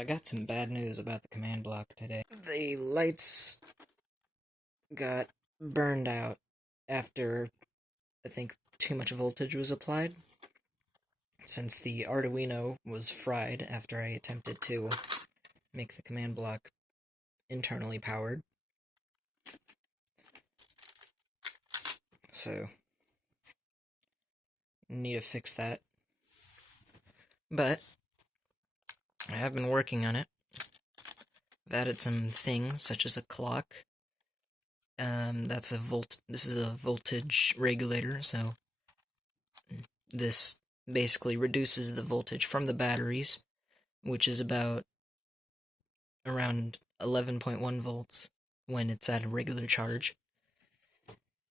I got some bad news about the command block today. The lights got burned out after, I think, too much voltage was applied. Since the Arduino was fried after I attempted to make the command block internally powered. So, need to fix that. But, I have been working on it. I've added some things, such as a clock. This is a voltage regulator, so this basically reduces the voltage from the batteries, which is about around 11.1 volts when it's at a regular charge,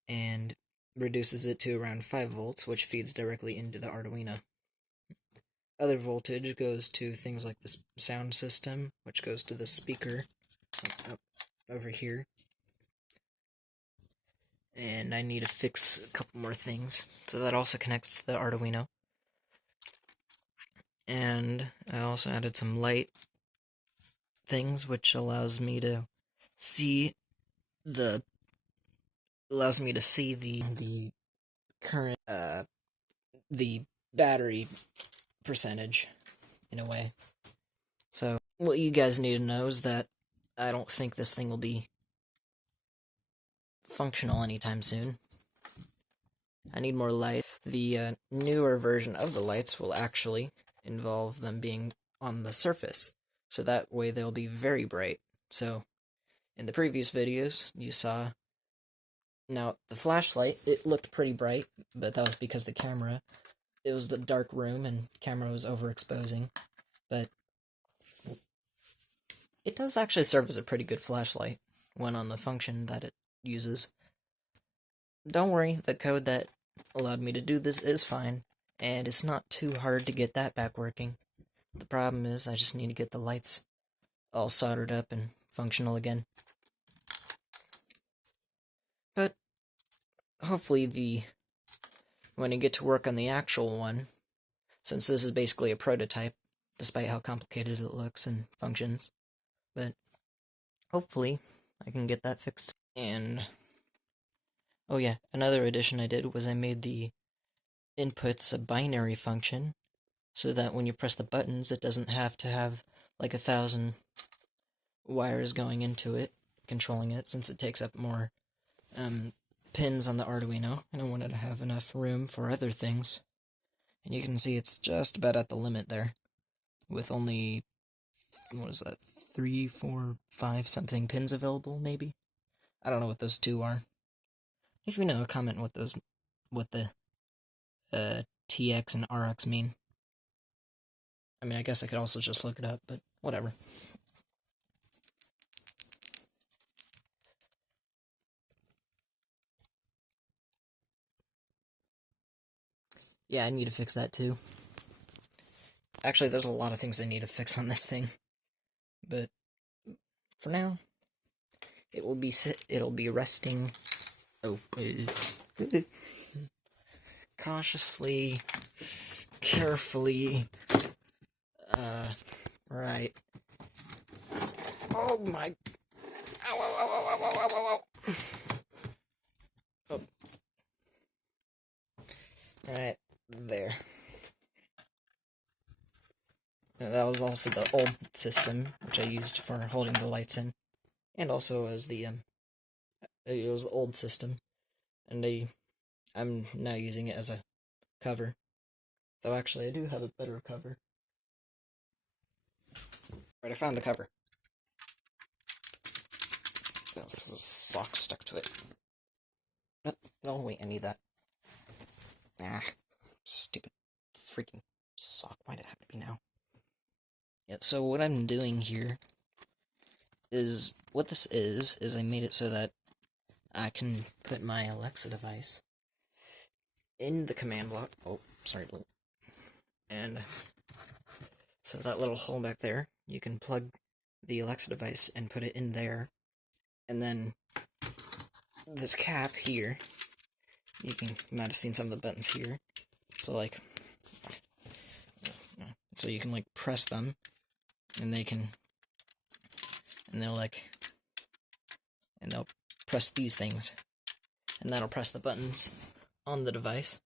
and reduces it to around 5 volts, which feeds directly into the Arduino. Other voltage goes to things like the sound system, which goes to the speaker up over here. And I need to fix a couple more things, so that also connects to the Arduino. And I also added some light things, which allows me to see the current the battery percentage in a way. So what you guys need to know is that I don't think this thing will be functional anytime soon. I need more light. The newer version of the lights will actually involve them being on the surface, so that way they'll be very bright. So in the previous videos you saw, now the flashlight, it looked pretty bright, but that was because the camera, it was the dark room and the camera was overexposing, but it does actually serve as a pretty good flashlight when on the function that it uses. Don't worry, the code that allowed me to do this is fine, and it's not too hard to get that back working. The problem is I just need to get the lights all soldered up and functional again. But hopefully when I get to work on the actual one, since this is basically a prototype, despite how complicated it looks and functions, but hopefully I can get that fixed. And oh yeah, another addition I did was I made the inputs a binary function, so that when you press the buttons, it doesn't have to have like 1,000 wires going into it, controlling it, since it takes up more pins on the Arduino, and I wanted to have enough room for other things. And you can see it's just about at the limit there, with only, what is that, 3, 4, 5 something pins available, maybe? I don't know what those two are. If you know, comment what the TX and RX mean. I mean, I guess I could also just look it up, but whatever. Yeah, I need to fix that too. Actually, there's a lot of things I need to fix on this thing, but for now, it'll be resting. Oh, cautiously, carefully. Right. Oh my. Ow, ow, ow, ow, ow, ow, ow, ow. Oh. Right there. That was also the old system, which I used for holding the lights in, and also as the it was the old system, and I'm now using it as a cover. Though actually, I do have a better cover. Right, I found the cover. Oh, this is a sock stuck to it. Oh wait, I need that. Ah, stupid freaking sock. Why'd it have to be now? Yeah, so what I'm doing here is, what this is I made it so that I can put my Alexa device in the command block. Oh, sorry. And so that little hole back there, you can plug the Alexa device and put it in there. And then this cap here, you might have seen some of the buttons here. So you can like press them, and they'll press these things, and that'll press the buttons on the device.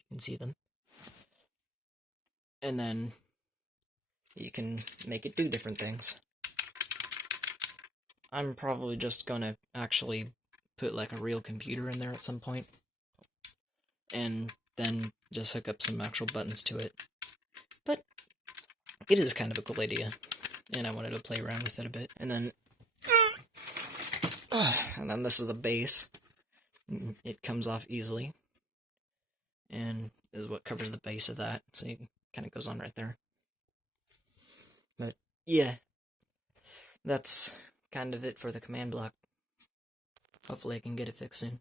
You can see them. And then you can make it do different things. I'm probably just gonna actually put like a real computer in there at some point, and then just hook up some actual buttons to it. But it is kind of a cool idea, and I wanted to play around with it a bit. And then this is the base. It comes off easily, and this is what covers the base of that, so it kind of goes on right there. But yeah, that's kind of it for the command block. Hopefully I can get it fixed soon.